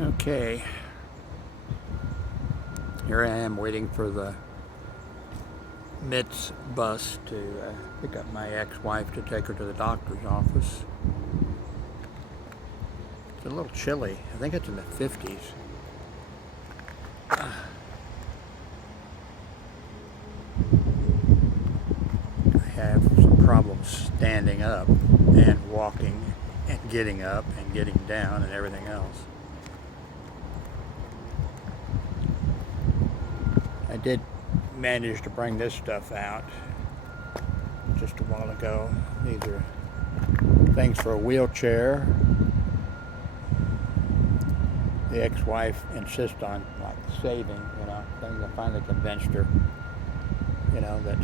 Okay, here I am waiting for the MITS bus to pick up my ex-wife to take her to the doctor's office. It's a little chilly. I think it's in the 50s. I have some problems standing up and walking and getting up and getting down and everything else. I did manage to bring this stuff out just a while ago. These are things for a wheelchair. The ex-wife insists on like saving, things. I finally convinced her, that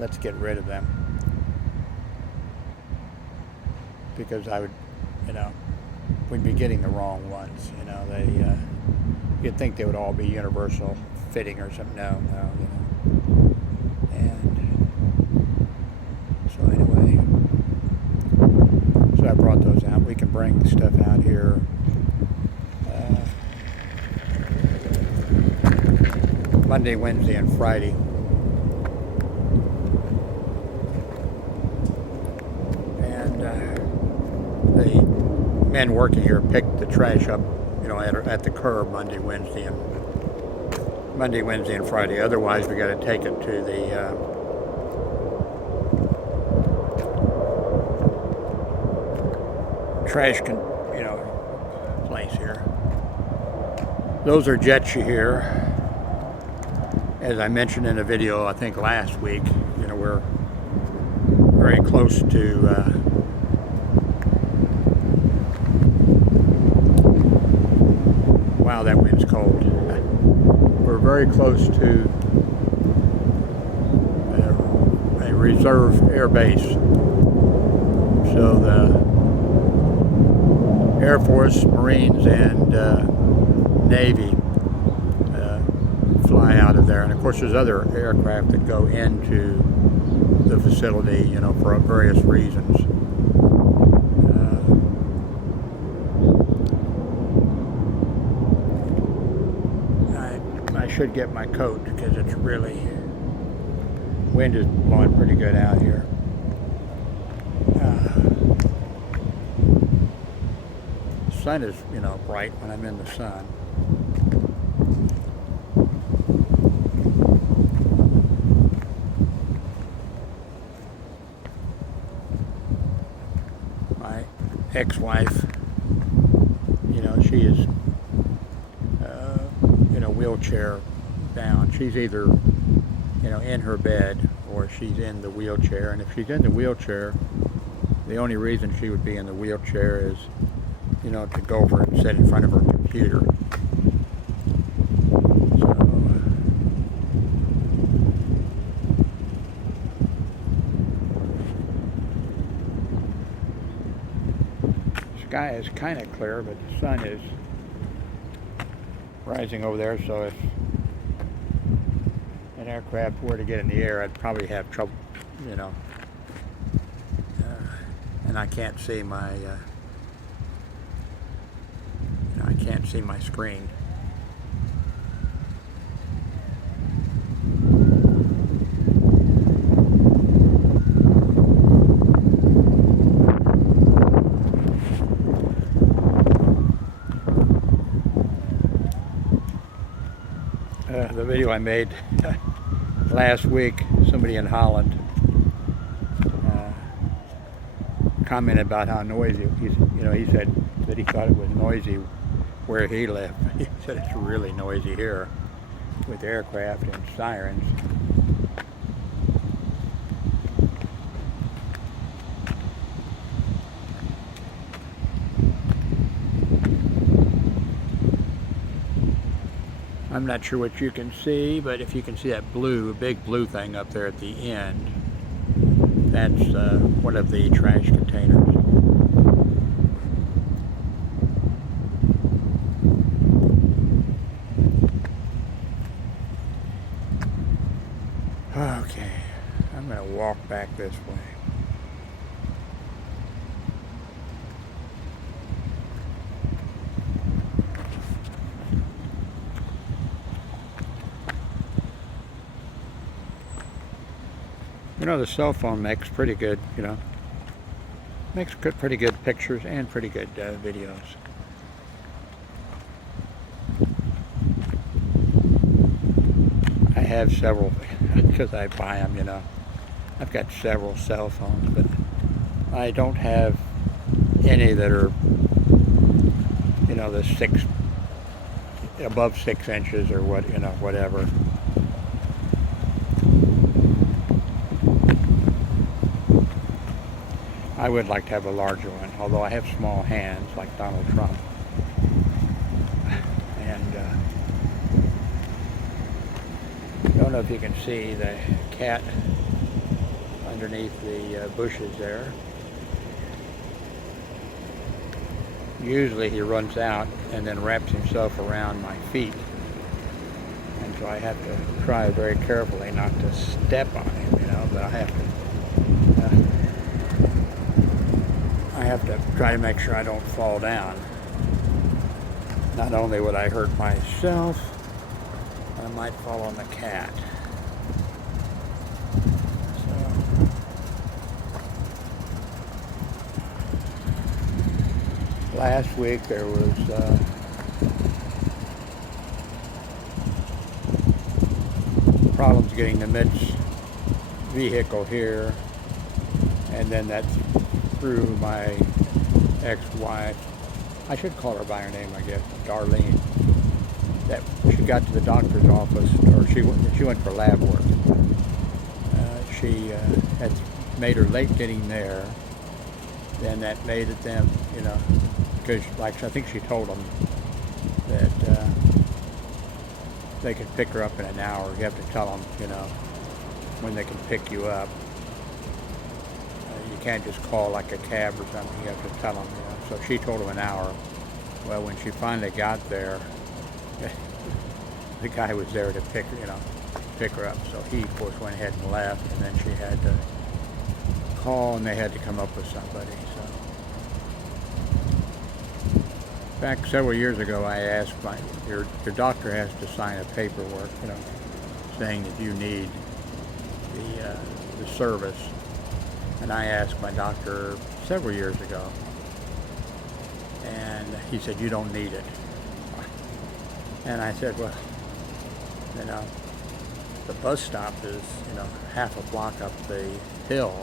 let's get rid of them. Because I would, we'd be getting the wrong ones. You'd think they would all be universal fitting or something. No. And so anyway, so I brought those out. We can bring stuff out here. Monday, Wednesday, and Friday. And the men working here picked the trash up, at the curb Monday, Wednesday, and Friday. Otherwise, we got to take it to the trash place here. Those are Jetcha here. As I mentioned in a video, I think last week, we're very close to wow, that wind's cold. We're very close to a reserve air base. So the Air Force, Marines, and Navy fly out of there. And of course there's other aircraft that go into the facility, for various reasons. I should get my coat because it's really, wind is blowing pretty good out here. The sun is, bright when I'm in the sun. My ex-wife, she is, wheelchair bound. She's either, in her bed or she's in the wheelchair. And if she's in the wheelchair, the only reason she would be in the wheelchair is, to go over and sit in front of her computer. So, the sky is kind of clear, but the sun is rising over there, so if an aircraft were to get in the air, I'd probably have trouble, and I can't see my, I can't see my screen. The video I made last week, somebody in Holland commented about how noisy. He said that he thought it was noisy where he lived. He said it's really noisy here with aircraft and sirens. I'm not sure what you can see, but if you can see that big blue thing up there at the end, that's one of the trash containers. Okay, I'm going to walk back this way. You know, the cell phone makes pretty good, you know, makes good, pretty good pictures and pretty good videos. I have several, because I buy them, you know. I've got several cell phones, but I don't have any that are, you know, above 6 inches or what, you know, whatever. I would like to have a larger one, although I have small hands like Donald Trump. And I don't know if you can see the cat underneath the bushes there. Usually he runs out and then wraps himself around my feet. And so I have to try very carefully not to step on him, you know, but I have to try to make sure I don't fall down. Not only would I hurt myself, I might fall on the cat. So, last week there was problems getting the Mitch vehicle here, and then that's through my ex-wife. I should call her by her name, I guess, Darlene. That she got to the doctor's office, or she went for lab work. She had made her late getting there. Then that made it them, you know, because like I think she told them that they could pick her up in an hour. You have to tell them, you know, when they can pick you up. You can't just call like a cab or something. You have to tell them, you know. So she told them an hour. Well, when she finally got there, the guy was there to pick her up. So he, of course, went ahead and left, and then she had to call, and they had to come up with somebody. So, back several years ago, I asked your doctor has to sign a paperwork, you know, saying that you need the service. And I asked my doctor several years ago, and he said, you don't need it. And I said, well, you know, the bus stop is, you know, half a block up the hill,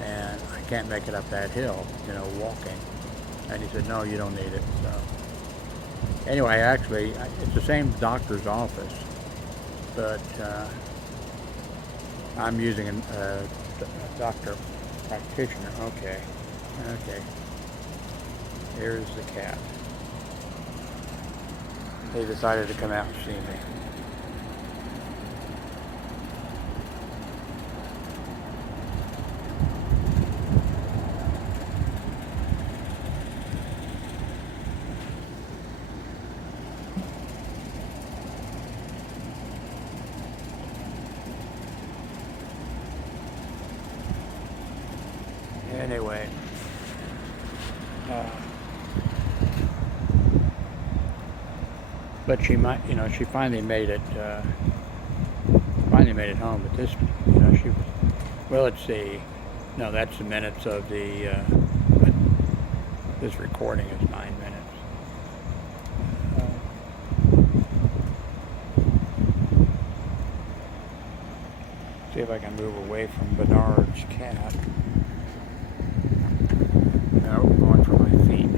and I can't make it up that hill, you know, walking. And he said, no, you don't need it. So anyway, actually, it's the same doctor's office, but I'm using a doctor practitioner. Okay. Here's the cat. They decided to come out and see me. Anyway, but she might, you know, she finally made it home. But this, you know, well, let's see. No, that's the minutes of the. This recording is 9 minutes. See if I can move away from Bernard's cat. No, going for my feet.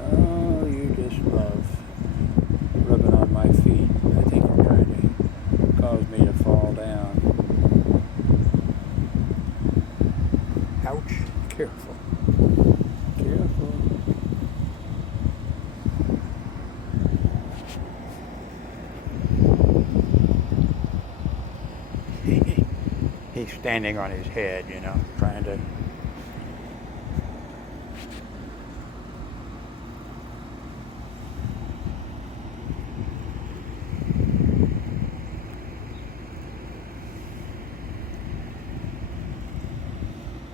Oh, you just love rubbing on my feet. I think you're trying to cause me to fall down. Ouch. Careful. Careful. He's standing on his head, you know, trying to.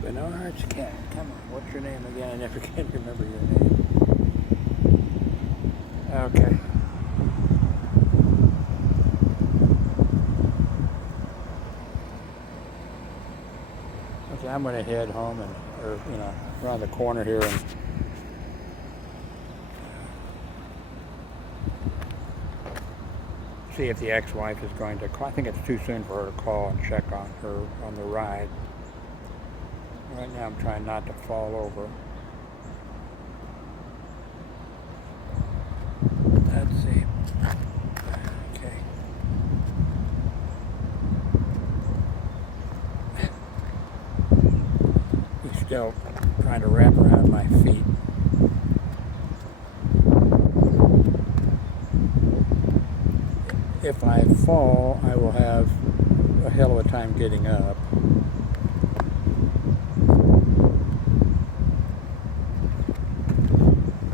Bernard's cat. Come on, what's your name again? I never can remember your name. Okay. Okay, I'm gonna head home or around the corner here and see if the ex-wife is going to call. I think it's too soon for her to call and check on her on the ride. Right now I'm trying not to fall over. Let's see. Okay. He's still trying to wrap around my feet. If I fall, I will have a hell of a time getting up.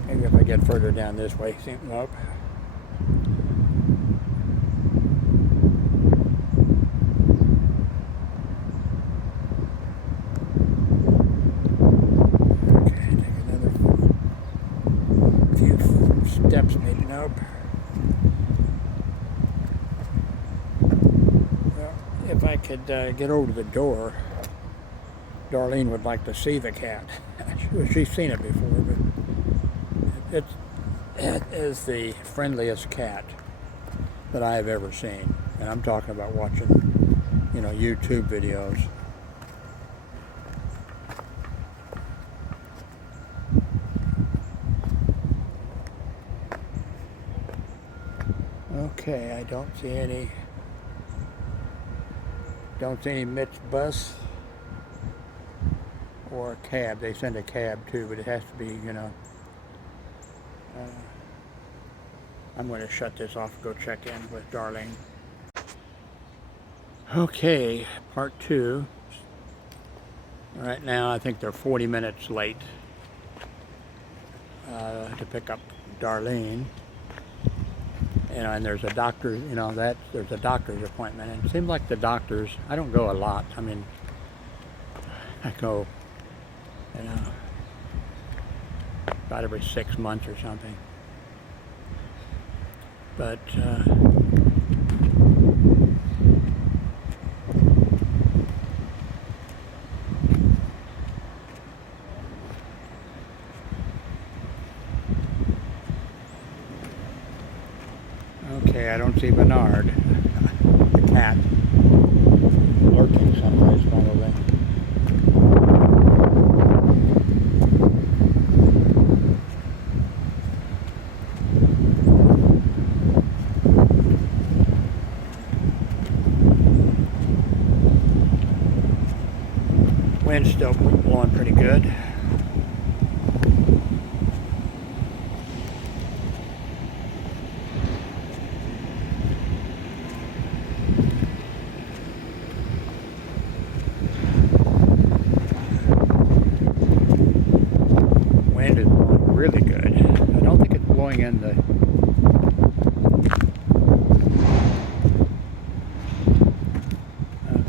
Maybe if I get further down this way. See, nope. Okay, take another few steps, maybe. Nope. If I could get over to the door, Darlene would like to see the cat. She's seen it before, but it is the friendliest cat that I have ever seen. And I'm talking about watching, YouTube videos. Okay, I don't see any mixed bus or a cab. They send a cab too, but it has to be, I'm going to shut this off and go check in with Darlene. Okay, part 2. Right now I think they're 40 minutes late to pick up Darlene. And there's a doctor, there's a doctor's appointment. And it seems like the doctors, I don't go a lot. I mean, I go, about every 6 months or something. But, okay, I don't see Bernard, the cat, lurking someplace probably. Wind's still blowing pretty good. Wind is blowing really good. I don't think it's blowing in the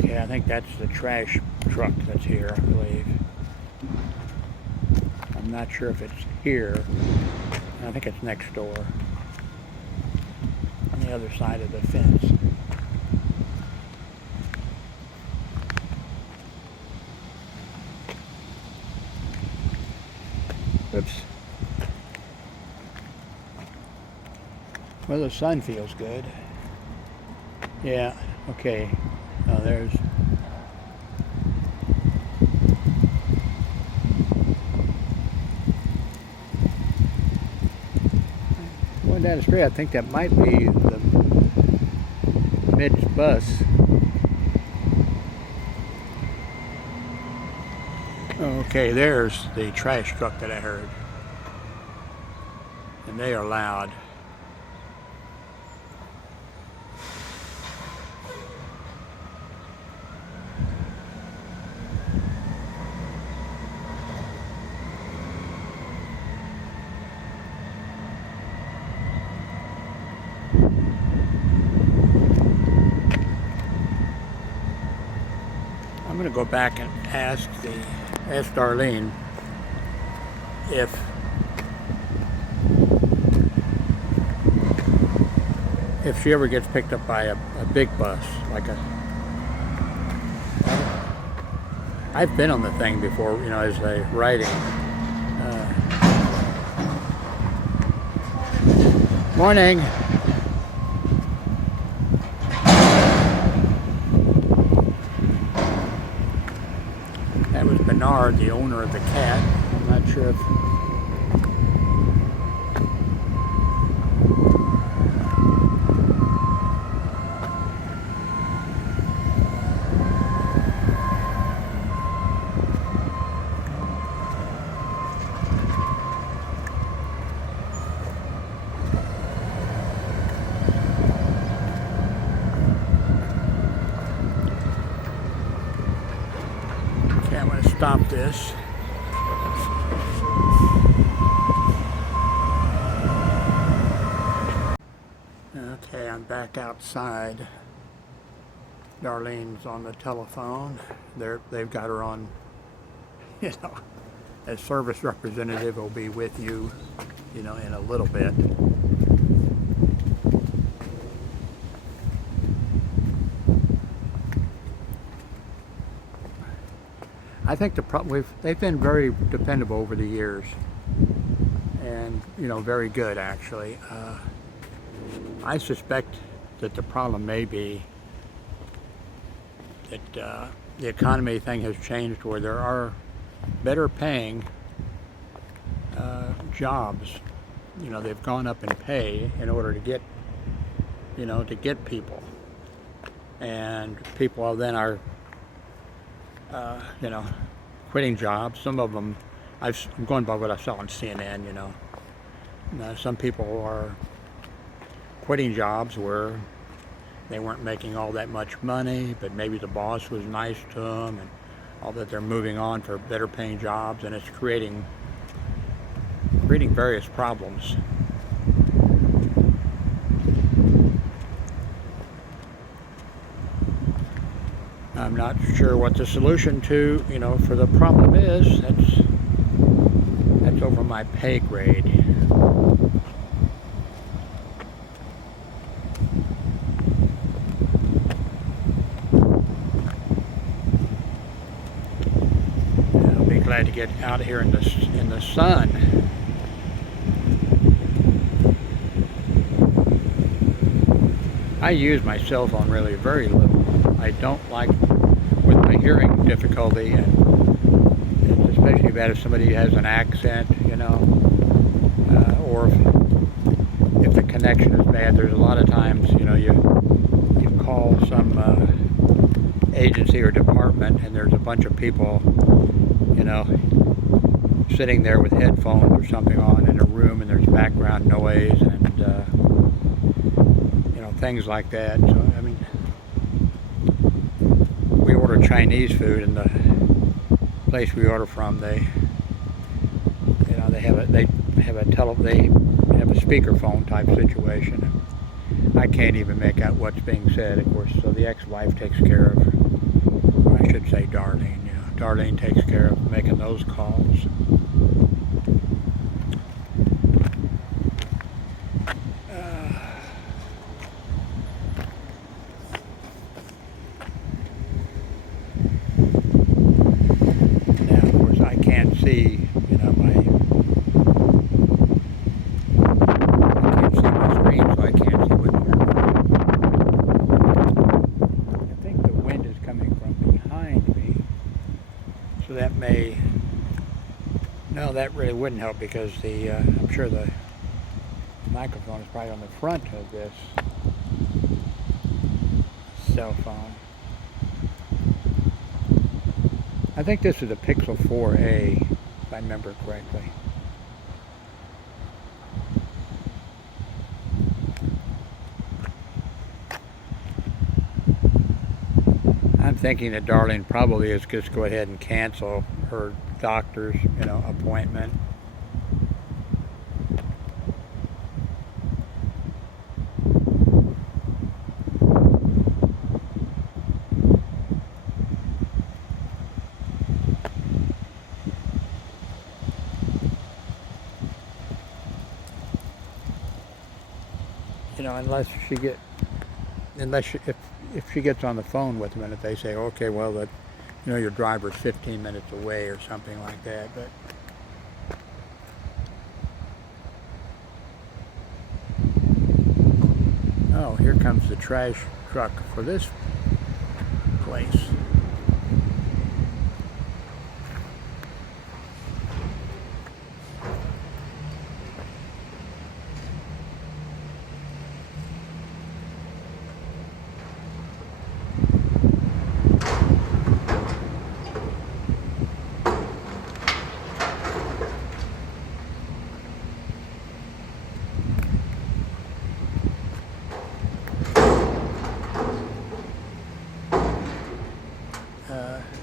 Okay, I think that's the trash truck that's here, I believe. I'm not sure if it's here. I think it's next door, on the other side of the fence. Oops. Well, the sun feels good. Yeah, okay. Oh, there's... Going down the street, I think that might be the Mid's bus. Okay, there's the trash truck that I heard. And they are loud. I'm going to go back and ask Darlene if if she ever gets picked up by a big bus, like I've been on the thing before, you know, as a writing. Morning. That was Bernard, the owner of the cat. I'm not sure if... Okay, I'm going to stop this. Okay, I'm back outside. Darlene's on the telephone. They've got her on, you know, as service representative will be with you, you know, in a little bit. I think they've been very dependable over the years, and you know, very good actually. I suspect that the problem may be that the economy thing has changed, where there are better paying jobs. You know, they've gone up in pay in order to get, you know, to get people, and people then are you know, quitting jobs. Some of them, I'm going by what I saw on CNN, you know. Some people are quitting jobs where they weren't making all that much money, but maybe the boss was nice to them, and all that, they're moving on for better paying jobs, and it's creating various problems. I'm not sure what the solution to, you know, for the problem is. That's over my pay grade. I'll be glad to get out here in the sun. I use my cell phone really very little. I don't like, with my hearing difficulty, and it's especially bad if somebody has an accent, you know, or if the connection is bad. There's a lot of times, you know, you call some agency or department, and there's a bunch of people, you know, sitting there with headphones or something on in a room, and there's background noise, and you know, things like that. So I mean, we order Chinese food, and the place we order from, they have a speakerphone type situation. I can't even make out what's being said, of course. So the ex-wife takes care of, or I should say Darlene. You know, Darlene takes care of making those calls. See, you know, I can't see my screen, so I can't see what you're doing. I think the wind is coming from behind me, so that may, no, that really wouldn't help, because I'm sure the microphone is probably on the front of this cell phone. I think this is a Pixel 4a, if I remember correctly. I'm thinking that Darlene probably is just go ahead and cancel her doctor's, you know, appointment. You unless if she gets on the phone with them and if they say, okay, well, that, your driver's 15 minutes away or something like that, but oh, here comes the trash truck for this place.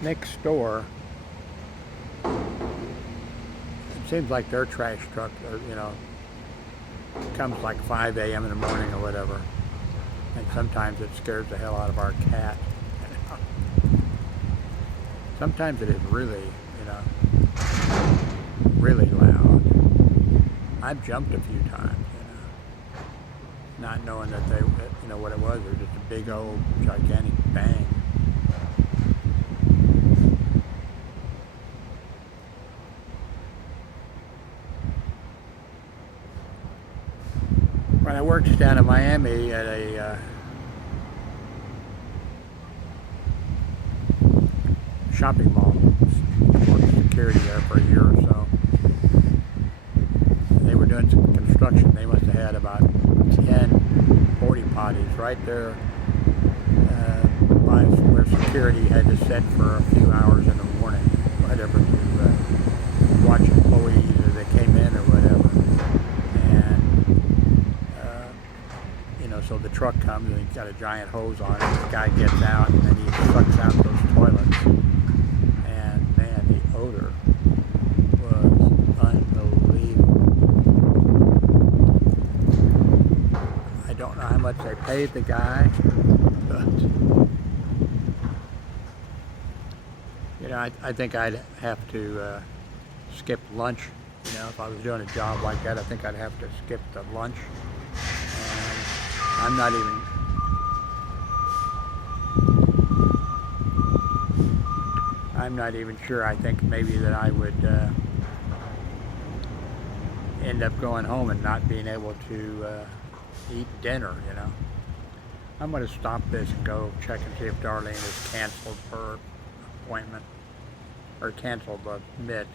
Next door, it seems like their trash truck, comes like 5 a.m. in the morning or whatever, and sometimes it scares the hell out of our cat. Sometimes it is really, really loud. I've jumped a few times, not knowing that what it was. It was just a big old gigantic bang. When I worked down in Miami at a shopping mall, worked security there for a year or so. They were doing some construction. They must have had about 10 porta potties right there by where security had to sit for a few hours in the morning, whatever, to watch employees as they came in or whatever. So the truck comes and he's got a giant hose on it. The guy gets out and then he sucks out those toilets. And man, the odor was unbelievable. I don't know how much they paid the guy, but I think I'd have to skip lunch. If I was doing a job like that, I think I'd have to skip the lunch. I'm not even sure. I think maybe that I would end up going home and not being able to eat dinner, I'm going to stop this and go check and see if Darlene has canceled her appointment or canceled the mitts.